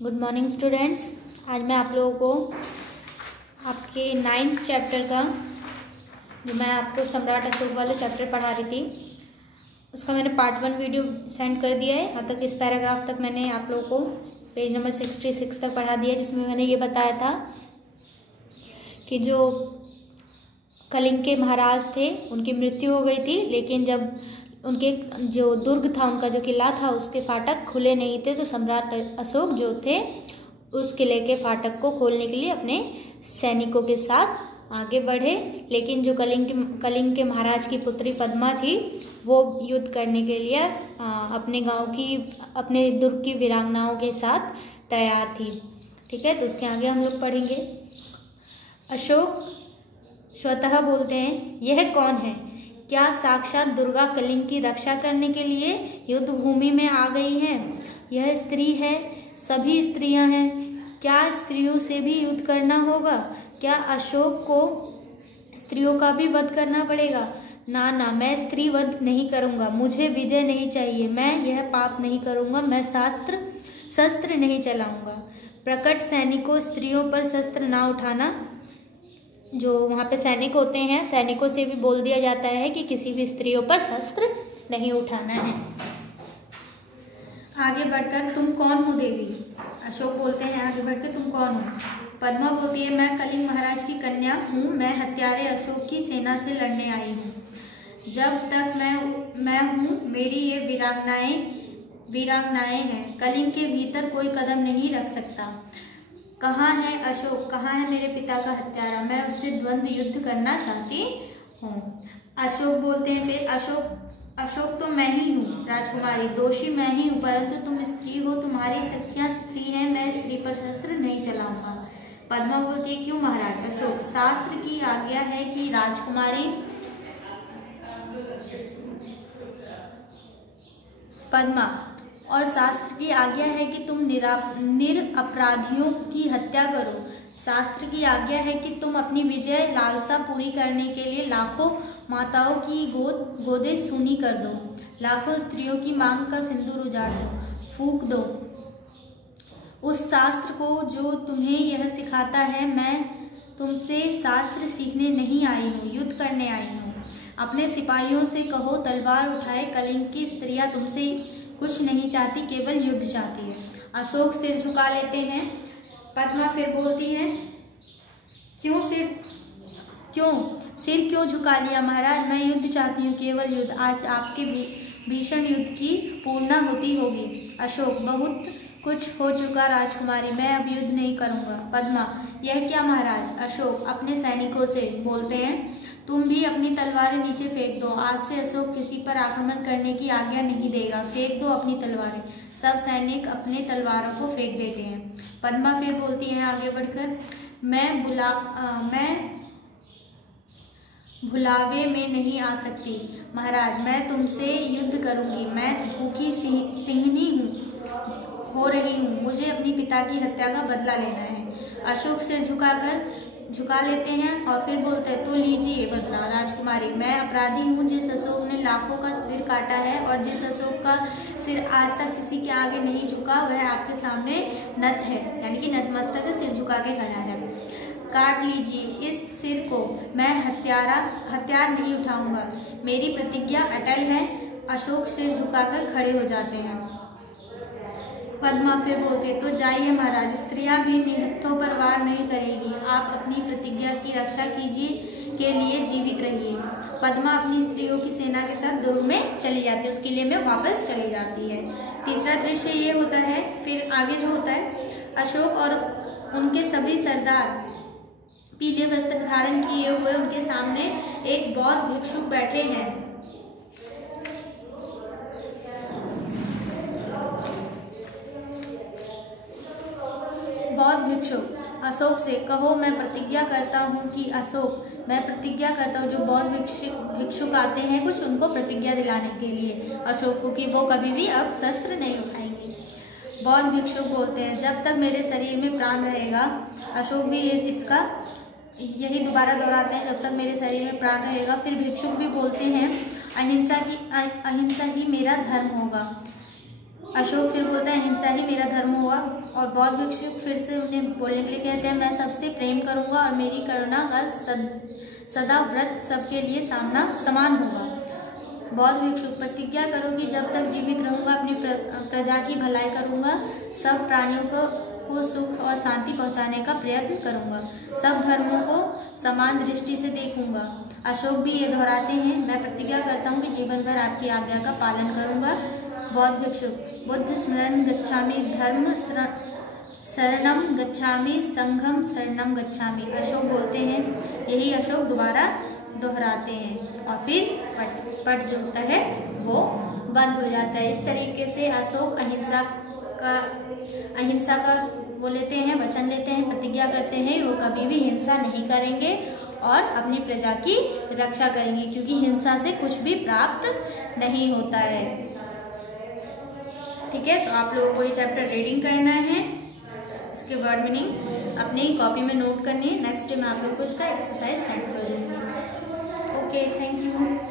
Good morning students. आज मैं आप लोगों को आपके 9th चैप्टर का, जो मैं आपको सम्राट अशोक वाले चैप्टर पढ़ा रही थी, उसका मैंने पार्ट 1 वीडियो सेंड कर दिया है। अब तक इस पैराग्राफ तक मैंने आप लोगों को पेज नंबर 66 तक पढ़ा दिया, जिसमें मैंने ये बताया था कि जो कलिंग के महाराज थे उनकी मृत्यु हो गई थी, लेकिन जब उनके जो दुर्ग था, उनका जो किला था, उसके फाटक खुले नहीं थे, तो सम्राट अशोक जो थे उस किले के फाटक को खोलने के लिए अपने सैनिकों के साथ आगे बढ़े। लेकिन जो कलिंग के महाराज की पुत्री पद्मा थी, वो युद्ध करने के लिए अपने गांव की, अपने दुर्ग की वीरांगनाओं के साथ तैयार थी। ठीक है, तो उसके आगे हम लोग पढ़ेंगे। अशोक स्वतः बोलते हैं, यह कौन है? क्या साक्षात दुर्गा कलिंग की रक्षा करने के लिए युद्ध भूमि में आ गई हैं? यह स्त्री है, सभी स्त्रियां हैं। क्या स्त्रियों से भी युद्ध करना होगा? क्या अशोक को स्त्रियों का भी वध करना पड़ेगा? ना ना, मैं स्त्री वध नहीं करूंगा। मुझे विजय नहीं चाहिए। मैं यह पाप नहीं करूंगा। मैं शस्त्र नहीं चलाऊंगा। प्रकट सैनिकों, स्त्रियों पर शस्त्र ना उठाना। जो वहाँ पे सैनिक होते हैं, सैनिकों से भी बोल दिया जाता है कि किसी भी स्त्रियों पर शस्त्र नहीं उठाना है। आगे बढ़कर, तुम कौन हो देवी? अशोक बोलते हैं आगे बढ़कर, तुम कौन हो? पद्मा बोलती है, मैं कलिंग महाराज की कन्या हूँ। मैं हत्यारे अशोक की सेना से लड़ने आई हूँ। जब तक मैं हूँ, मेरी ये वीरांगनाएं हैं। कलिंग के भीतर कोई कदम नहीं रख सकता। कहाँ है अशोक? कहाँ है मेरे पिता का हत्यारा? मैं उससे द्वंद्व युद्ध करना चाहती हूँ। अशोक बोलते हैं फिर, अशोक तो मैं ही हूँ राजकुमारी, दोषी मैं ही हूँ, परंतु तुम स्त्री हो, तुम्हारी सखियाँ स्त्री हैं, मैं स्त्री पर शस्त्र नहीं चलाऊंगा। पद्मा बोलती है, क्यों महाराज? अशोक, शास्त्र की आज्ञा है कि राजकुमारी पद्मा, और शास्त्र की आज्ञा है कि तुम निरपराधियों की हत्या करो। शास्त्र की आज्ञा है कि तुम अपनी विजय लालसा पूरी करने के लिए लाखों माताओं की गोदें सूनी कर दो, लाखों स्त्रियों की मांग का सिंदूर उजाड़ दो, फूंक दो उस शास्त्र को जो तुम्हें यह सिखाता है। मैं तुमसे शास्त्र सीखने नहीं आई हूँ, युद्ध करने आई हूँ। अपने सिपाहियों से कहो तलवार उठाए। कलिंग की स्त्रियां तुमसे कुछ नहीं चाहती, केवल युद्ध चाहती है। अशोक सिर झुका लेते हैं। पद्मा फिर बोलती है, सिर क्यों झुका लिया महाराज? मैं युद्ध चाहती हूँ, केवल युद्ध। आज आपके भीषण युद्ध की पूर्णाहुति होगी। अशोक, बहुत कुछ हो चुका राजकुमारी, मैं अब युद्ध नहीं करूँगा। पद्मा, यह क्या महाराज? अशोक अपने सैनिकों से बोलते हैं, तुम भी अपनी तलवारें नीचे फेंक दो। आज से अशोक किसी पर आक्रमण करने की आज्ञा नहीं देगा। फेंक दो अपनी तलवारें। सब सैनिक अपने तलवारों को फेंक देते हैं। पद्मा फिर बोलती है आगे बढ़कर, मैं भुलावे में नहीं आ सकती महाराज, मैं तुमसे युद्ध करूंगी। मैं भूखी सिंहनी हो रही हूँ, मुझे अपनी पिता की हत्या का बदला लेना है। अशोक सिर झुका लेते हैं और फिर बोलते हैं, तो लीजिए बदला राजकुमारी। मैं अपराधी हूँ जिस अशोक ने लाखों का सिर काटा है, और जिस अशोक का सिर आज तक किसी के आगे नहीं झुका, वह आपके सामने नत है, यानी कि नतमस्तक सिर झुका के खड़ा है। काट लीजिए इस सिर को। मैं हथियार नहीं उठाऊंगा, मेरी प्रतिज्ञा अटल है। अशोक सिर झुकाकर खड़े हो जाते हैं। पद्मा फिर बोलते, तो जाइए महाराज, स्त्रियां भी निहत्थों पर वार नहीं करेगी। आप अपनी प्रतिज्ञा की रक्षा के लिए जीवित रहिए। पद्मा अपनी स्त्रियों की सेना के साथ दुर्ग में चली जाती है, उस किले में वापस चली जाती है। तीसरा दृश्य ये होता है। फिर आगे जो होता है, अशोक और उनके सभी सरदार पीले वस्त्र धारण किए हुए, उनके सामने एक बौद्ध भिक्षुक बैठे हैं। बौद्ध भिक्षुक अशोक से, कहो मैं प्रतिज्ञा करता हूँ कि जो बौद्ध भिक्षुक आते हैं कुछ, उनको प्रतिज्ञा दिलाने के लिए अशोक को, कि वो कभी भी अब शस्त्र नहीं उठाएंगे। बौद्ध भिक्षुक बोलते हैं, जब तक मेरे शरीर में प्राण रहेगा। अशोक भी यही दोबारा दोहराते हैं, जब तक मेरे शरीर में प्राण रहेगा। फिर भिक्षुक भी बोलते हैं, अहिंसा ही मेरा धर्म होगा। अशोक फिर बोलता है हिंसा ही मेरा धर्म हुआ। और बौद्ध भिक्षु फिर से उन्हें बोलने के लिए कहते हैं मैं सबसे प्रेम करूंगा और मेरी करुणा का सदा व्रत सबके लिए समान होगा। बौद्ध भिक्षु प्रतिज्ञा करो कि जब तक जीवित रहूंगा अपनी प्रजा की भलाई करूंगा, सब प्राणियों को सुख और शांति पहुंचाने का प्रयत्न करूंगा, सब धर्मों को समान दृष्टि से देखूंगा। अशोक भी ये दोहराते हैं मैं प्रतिज्ञा करता हूँ कि जीवन भर आपकी आज्ञा का पालन करूंगा। बौद्ध भिक्षु बुद्ध स्मरण गच्छामि, धर्म शरणम गच्छामि, संघम शरणम गच्छामि। अशोक बोलते हैं, यही अशोक दोबारा दोहराते हैं और फिर पट जो होता है वो बंद हो जाता है। इस तरीके से अशोक अहिंसा का वो लेते हैं, वचन लेते हैं, प्रतिज्ञा करते हैं वो कभी भी हिंसा नहीं करेंगे और अपनी प्रजा की रक्षा करेंगे, क्योंकि हिंसा से कुछ भी प्राप्त नहीं होता है। ठीक है, तो आप लोगों को ये चैप्टर रीडिंग करना है, इसके वर्ड मीनिंग अपनी कॉपी में नोट करनी है। नेक्स्ट डे मैं आप लोगों को इसका एक्सरसाइज सेंड कर दूँगी। Okay, thank you.